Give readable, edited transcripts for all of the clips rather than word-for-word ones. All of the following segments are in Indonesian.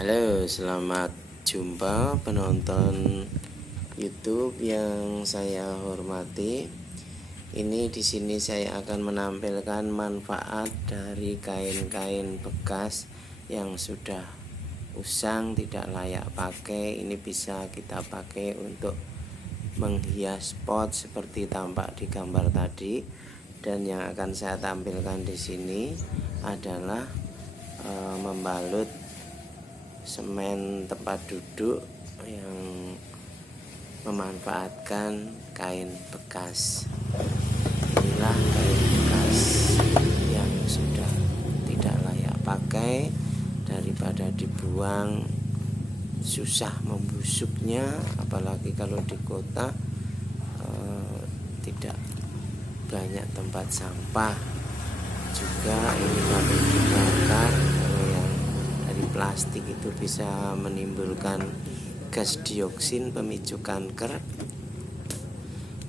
Halo, selamat jumpa penonton YouTube yang saya hormati. Ini di sini saya akan menampilkan manfaat dari kain-kain bekas yang sudah usang, tidak layak pakai. Ini bisa kita pakai untuk menghias pot seperti tampak di gambar tadi. Dan yang akan saya tampilkan di sini adalah membalut semen tempat duduk yang memanfaatkan kain bekas. Inilah kain bekas yang sudah tidak layak pakai, daripada dibuang susah membusuknya, apalagi kalau di kota tidak banyak tempat sampah. Juga ini kalau dibakar, kalau yang dari plastik itu bisa menimbulkan gas dioksin pemicu kanker.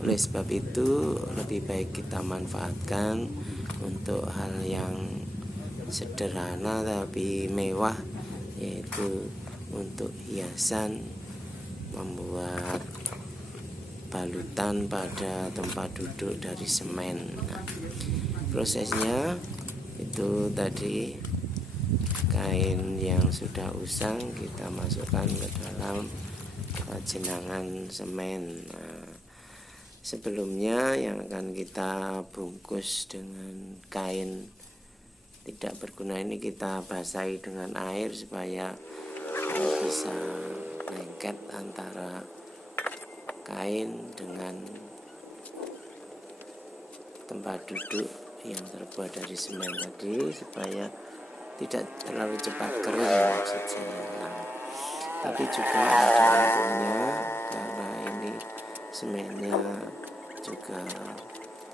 Oleh sebab itu lebih baik kita manfaatkan untuk hal yang sederhana tapi mewah, yaitu untuk hiasan, membuat balutan pada tempat duduk dari semen. Nah, prosesnya itu tadi, kain yang sudah usang kita masukkan ke dalam jenangan semen. Nah, sebelumnya yang akan kita bungkus dengan kain tidak berguna ini kita basahi dengan air supaya bisa lengket antara kain dengan tempat duduk yang terbuat dari semen tadi, supaya tidak terlalu cepat kering maksud saya. Nah, tapi juga ada untungnya karena ini semennya juga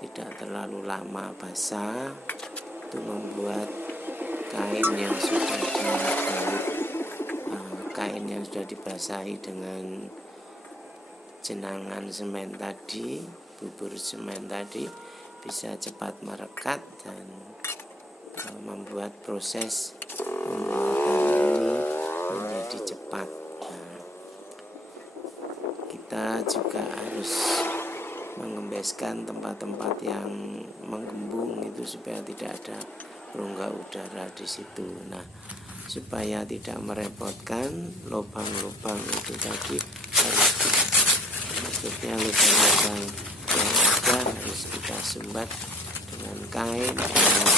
tidak terlalu lama basah, itu membuat kain yang sudah dibalut, kain yang sudah dibasahi dengan jenangan semen tadi, bubur semen tadi, bisa cepat merekat dan membuat proses pembuatan ini menjadi cepat. Nah, kita juga harus mengembeskan tempat-tempat yang menggembung itu supaya tidak ada rongga udara di situ. Nah, supaya tidak merepotkan, lubang-lubang itu tadi harus maksudnya lubang-lubang yang ada harus kita sumbat dengan kain, dengan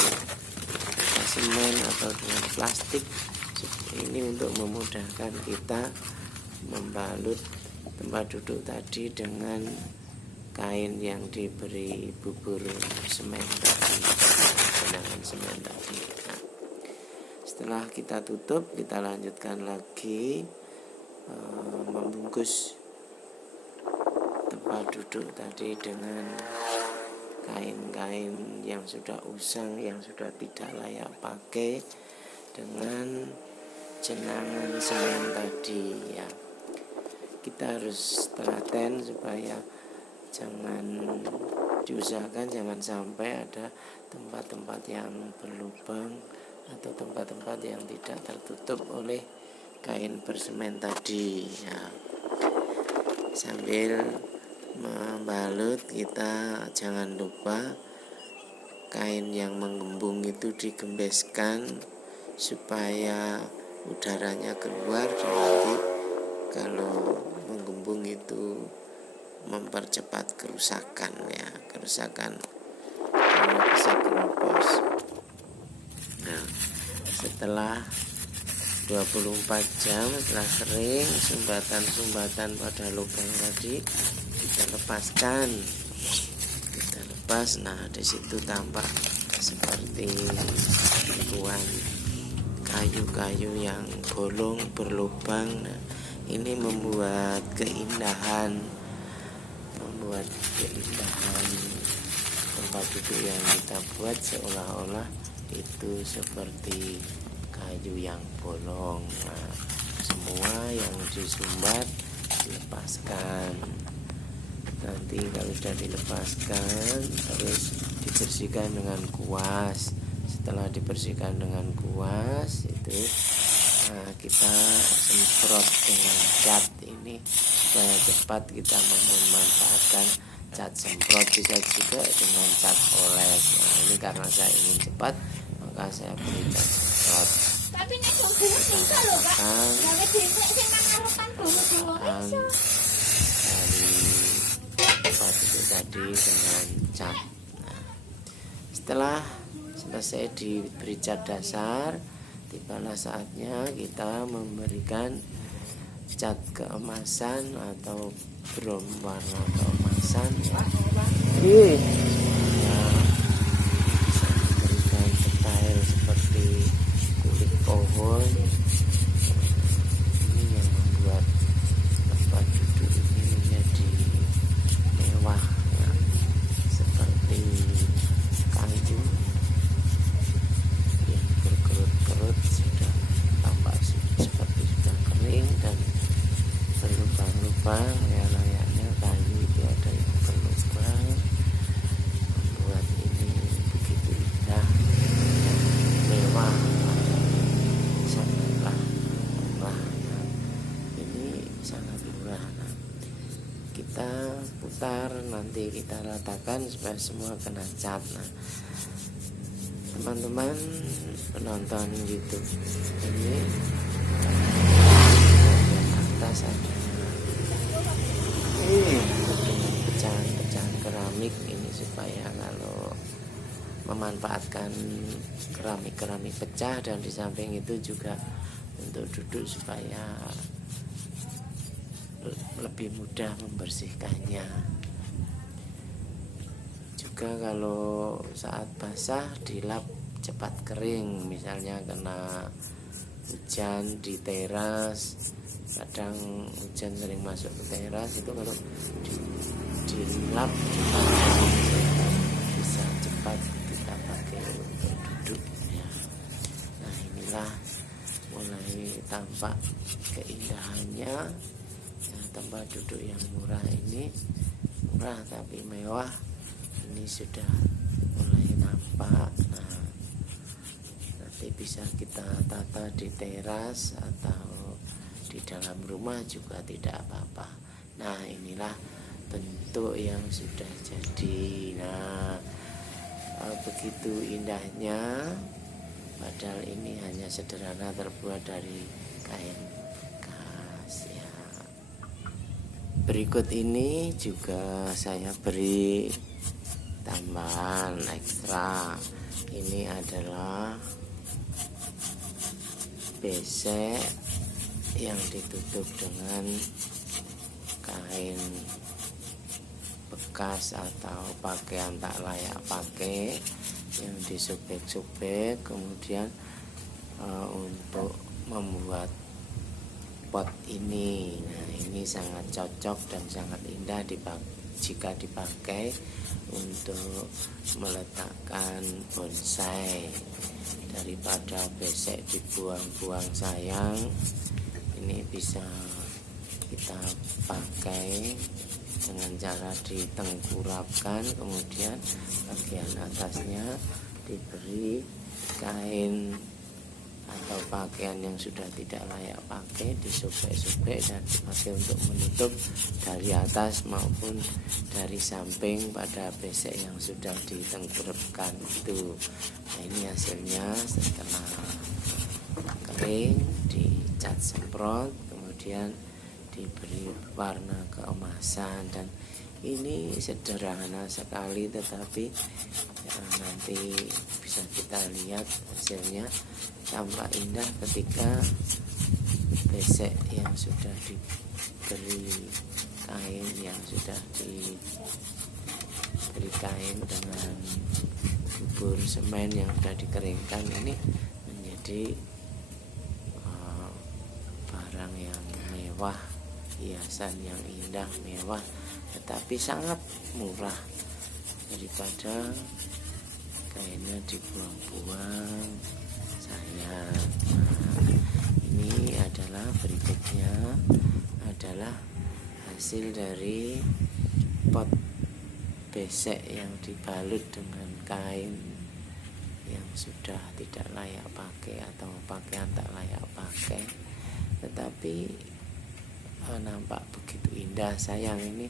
semen atau dengan plastik. Ini untuk memudahkan kita membalut tempat duduk tadi dengan kain yang diberi bubur semen tadi, jenangan semen tadi. Nah, setelah kita tutup, kita lanjutkan lagi membungkus tempat duduk tadi dengan kain-kain yang sudah usang, yang sudah tidak layak pakai, dengan jenangan semen tadi ya. Kita harus telaten supaya diusahakan jangan sampai ada tempat-tempat yang berlubang atau tempat-tempat yang tidak tertutup oleh kain bersemen tadi ya. Sambil membalut, kita jangan lupa kain yang menggembung itu digembeskan supaya udaranya keluar, dan nanti kalau menggembung itu mempercepat kerusakan ya, kerusakan bisa keropos. Nah, setelah 24 jam setelah kering, sumbatan-sumbatan pada lubang tadi kita lepaskan, kita lepas. Nah, di situ tampak seperti ribuan kayu-kayu yang bolong berlubang. Nah, ini membuat keindahan tempat duduk yang kita buat, seolah-olah itu seperti kayu yang bolong. Nah, semua yang disumbat dilepaskan. Nanti kalau sudah dilepaskan, terus dibersihkan dengan kuas. Setelah dibersihkan dengan kuas itu kita semprot dengan cat ini supaya cepat. Kita memanfaatkan cat semprot, bisa juga dengan cat oles. Nah, ini karena saya ingin cepat, maka saya beri cat semprot. Dari pot itu tadi dengan cat. Nah, setelah selesai diberi cat dasar, tibalah saatnya kita memberikan cat keemasan atau brom warna keemasan. Nah, bisa memberikan detail seperti kulit pohon. Ini yang membuat tempat duduk ini menjadi mewah, ya. Seperti kayu yang berkerut-kerut, sudah tampak seperti sudah kering dan berlubang-lubang, ya layaknya kayu itu ada yang berlubang, membuat ini begitu indah dan mewah, sangatlah murah. Nah, ini sangat murah. Nah, kita putar, nanti kita ratakan supaya semua kena cat. Nah, teman-teman penonton YouTube, ini bagian atas ada dengan pecahan-pecahan keramik ini, supaya kalau memanfaatkan keramik-keramik pecah, dan di samping itu juga untuk duduk supaya lebih mudah membersihkannya. Juga kalau saat basah dilap cepat kering, misalnya kena hujan di teras, kadang hujan sering masuk ke teras, itu kalau dilap cepat kering, bisa cepat kita pakai untuk duduk, ya. Nah, inilah mulai tampak keindahannya, ya, tempat duduk yang murah ini, murah tapi mewah, ini sudah mulai nampak. Nah, nanti bisa kita tata di teras atau di dalam rumah juga tidak apa-apa. Nah, inilah bentuk yang sudah jadi. Nah, begitu indahnya, padahal ini hanya sederhana, terbuat dari kain bekas, ya. Berikut ini juga saya beri tambahan ekstra. Ini adalah besek yang ditutup dengan kain bekas atau pakaian tak layak pakai yang disobek-sobek, kemudian untuk membuat pot ini. Nah, ini sangat cocok dan sangat indah jika dipakai untuk meletakkan bonsai. Daripada besek dibuang-buang sayang, ini bisa kita pakai dengan cara ditengkurapkan, kemudian bagian atasnya diberi kain atau pakaian yang sudah tidak layak pakai, disobek-sobek dan dipakai untuk menutup dari atas maupun dari samping pada besek yang sudah ditengkurapkan itu. Nah, ini hasilnya setelah kering, dicat semprot, kemudian diberi warna keemasan, dan ini sederhana sekali, tetapi ya, nanti bisa kita lihat hasilnya tampak indah ketika besek yang sudah diberi kain, yang sudah diberi kain dengan bubur semen yang sudah dikeringkan, ini menjadi barang yang mewah, hiasan yang indah, mewah, tetapi sangat murah daripada kainnya dibuang-buang sayang. Nah, ini adalah berikutnya adalah hasil dari pot besek yang dibalut dengan kain yang sudah tidak layak pakai atau pakaian tak layak pakai. tetapi nampak begitu indah. Sayang ini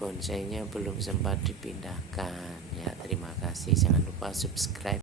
bonsainya belum sempat dipindahkan ya. Terima kasih, jangan lupa subscribe.